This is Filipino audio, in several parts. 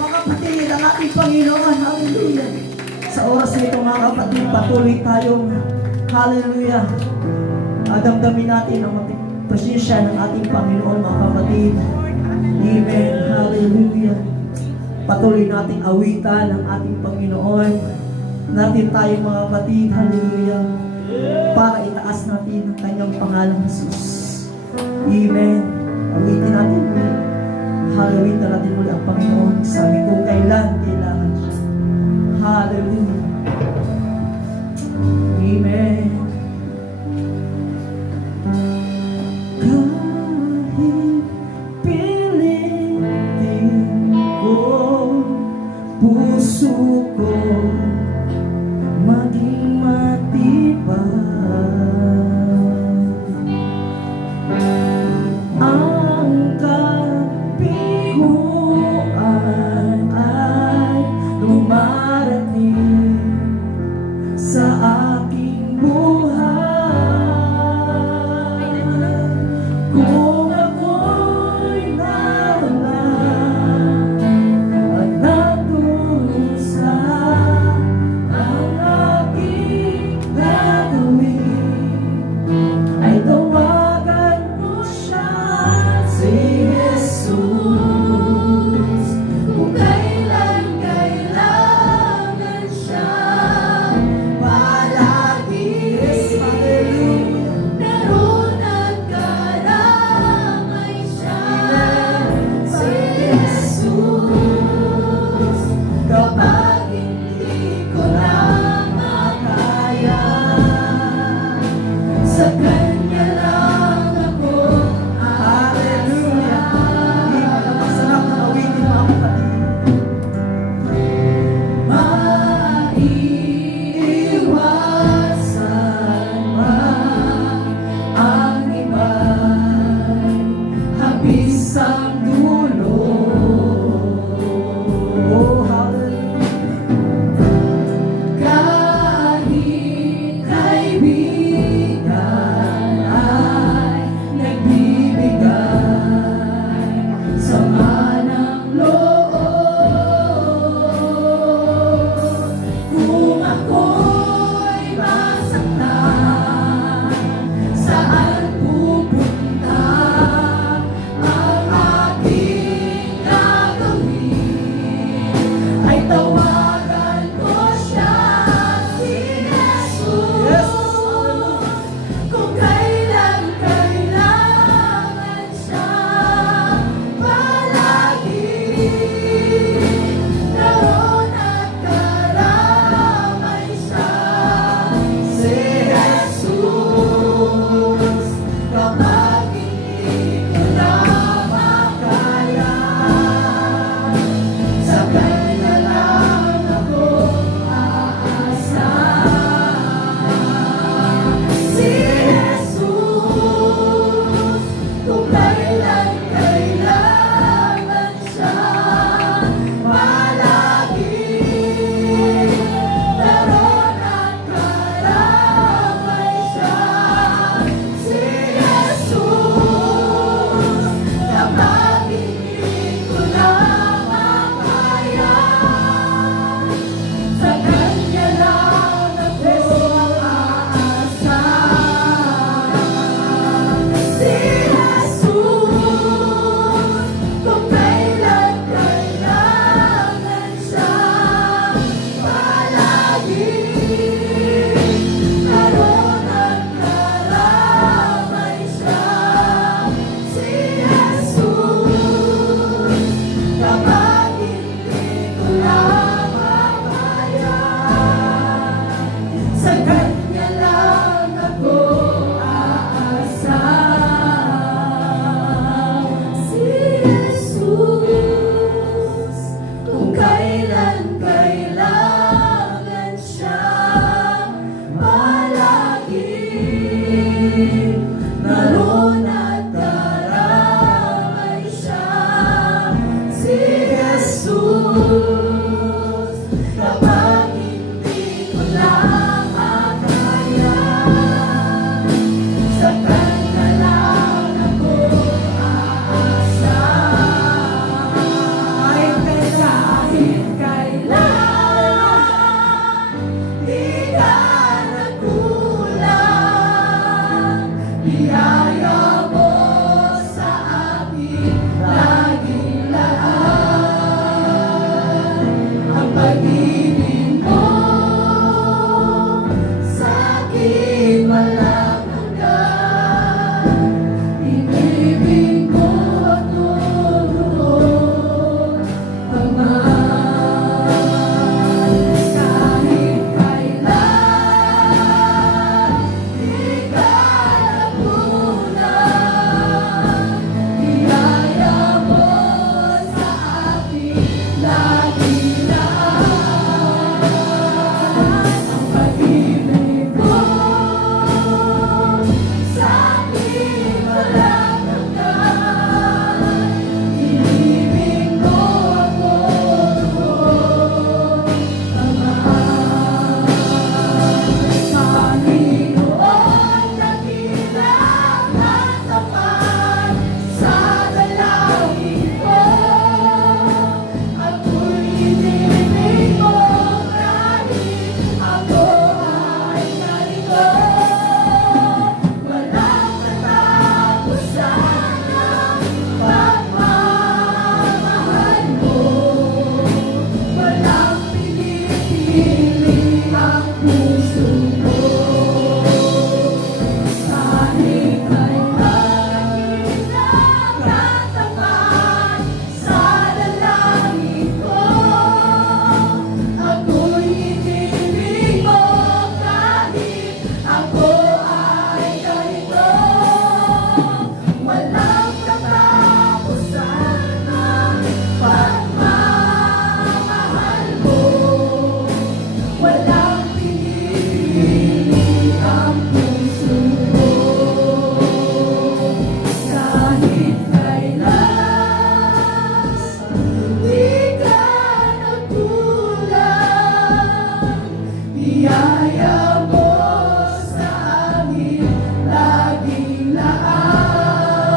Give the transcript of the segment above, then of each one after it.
Mga kapatid, ang ating Panginoon, hallelujah. Sa oras na ito, mga kapatid, patuloy tayong, hallelujah, damdamin natin ang presensya ng ating Panginoon, mga kapatid. Amen, hallelujah. Patuloy nating awitan ang ating Panginoon. Natin tayo, mga kapatid, hallelujah, para itaas natin ang kanyang pangalan, Jesus. Amen. Awitin natin muli. Hallelujah natin muli ang Panginoon. Sabi ko, kailangan siya. Hallelujah. Amen. Kahit pilitin ko, puso ko maging matibay. Ang kabiguan ay dumarating sa aking buhay. Kung ako'y naroon at natusa laging laan. Ang pag-ibig mo sa akin walang hanggan. Inibig mo ako noon pa man. Panginoon, dakilang at tapat sa dalangin ko. Ako'y inibig mo kahit ako ay narito. Walang katapusan ang pagmamahal mo. Walang pinipili ang puso ko. Kahit kailan nakatapat sa dalangin ko. Ako'y inibig mo kahit ako ay ganito. Walang katapusan ang pagmamahal mo. Walang pinipili ang puso ko. Kahit kailan di ka nagkulang, biyaya mo sa amin laging laan.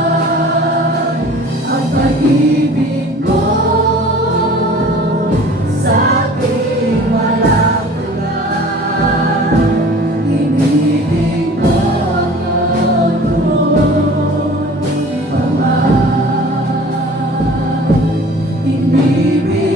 Ang pag-ibig mo sa akin walang hanggan. Inibig mo ako noon pa man. Inibig